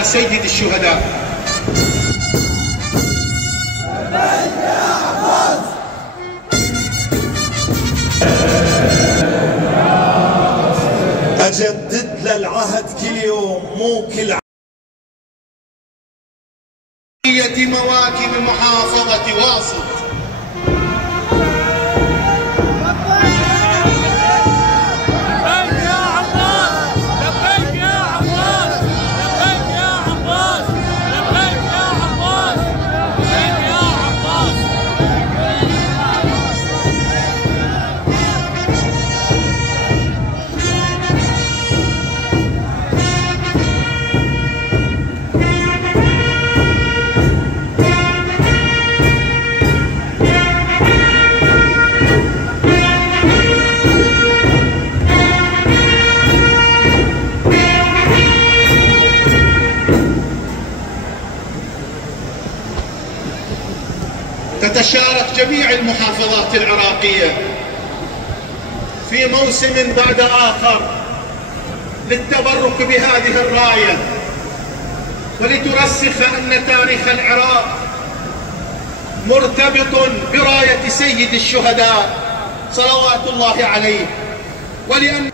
على سيد الشهداء. أجدد للعهد كل يوم مو كل مواكب محافظة واسط. تتشارك جميع المحافظات العراقية في موسم بعد آخر للتبرك بهذه الراية ولترسخ أن تاريخ العراق مرتبط براية سيد الشهداء صلوات الله عليه، ولأن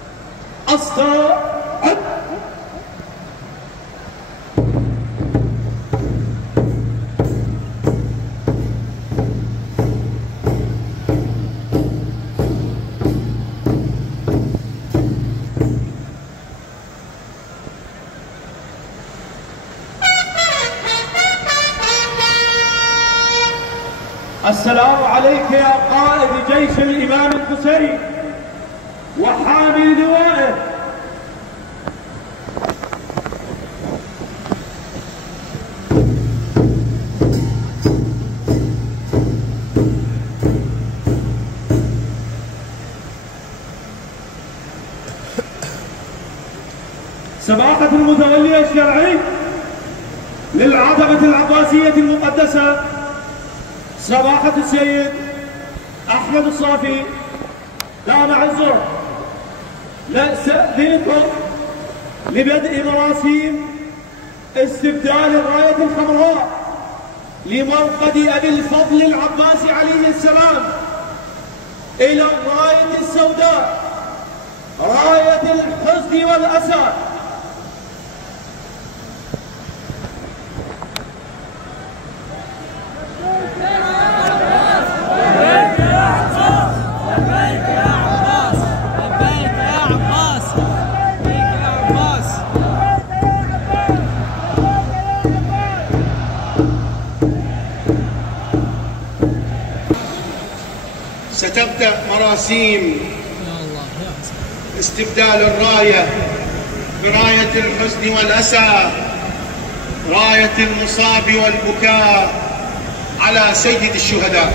السلام عليك يا قائد جيش الإمام الحسين وحامل لوائه. سماحة المتولي الشرعي للعتبة العباسية المقدسة سماحة السيد أحمد الصافي دام عزه، نستأذنكم لبدء مراسيم استبدال الراية الحمراء لموقد أبي الفضل العباسي عليه السلام إلى الراية السوداء، راية الحزن والأسى. ستبدأ مراسيم استبدال الراية براية الحزن والأسى، راية المصاب والبكاء على سيد الشهداء.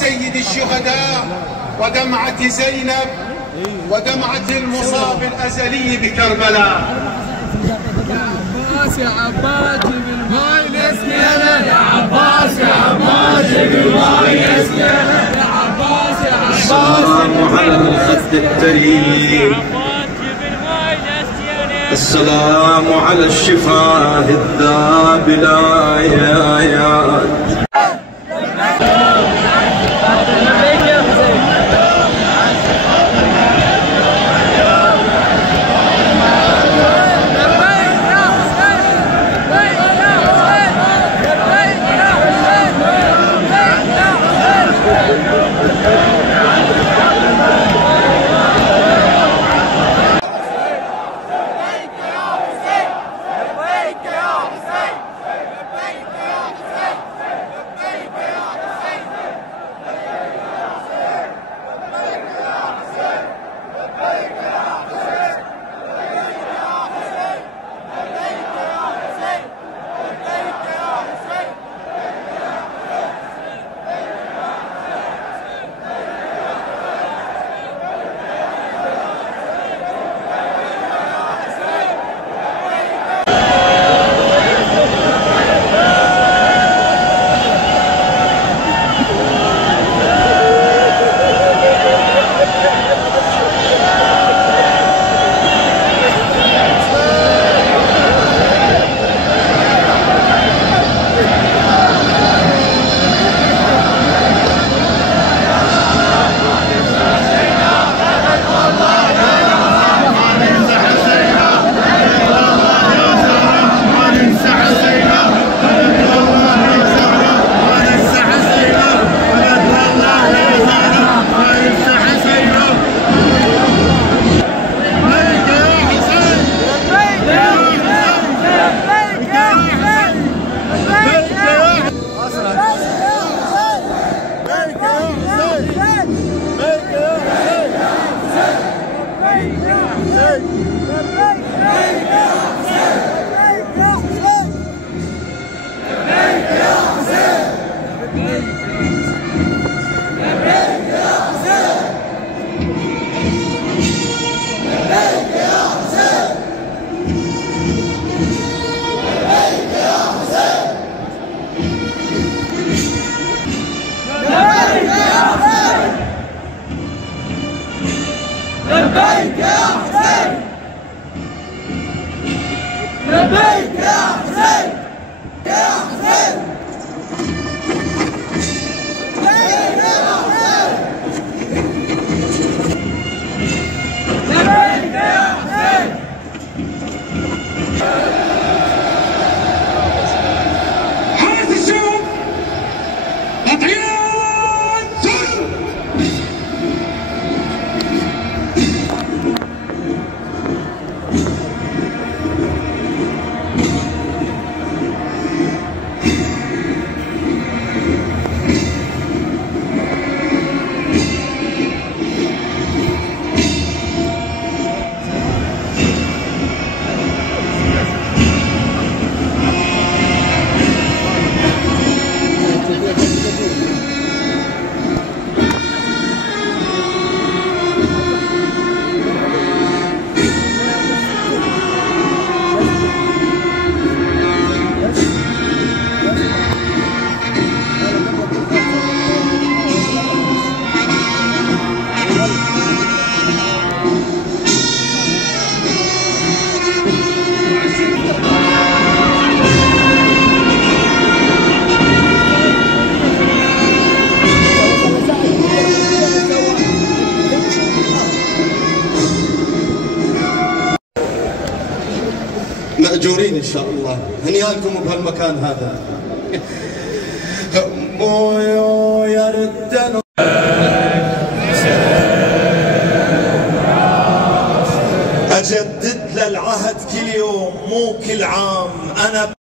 سيد الشهداء ودمعة زينب ودمعة المصاب الأزلي بكربلاء. يا عباس بالماي نسقينا يا عباس يا عباس بالماي نسقينا يا عباس يا عباس. السلام على الخد التريم، السلام على الشفاه الذاب الآيات. لبيك يا حسين، لبيك يا حسين، يا حسين، لبيك يا حسين، لبيك يا حسين. حرس الشوق قطعيان سر. مأجورين إن شاء الله، هنيالكم بهالمكان هذا. مويو يردن أجدد للعهد كل يوم مو كل عام. أنا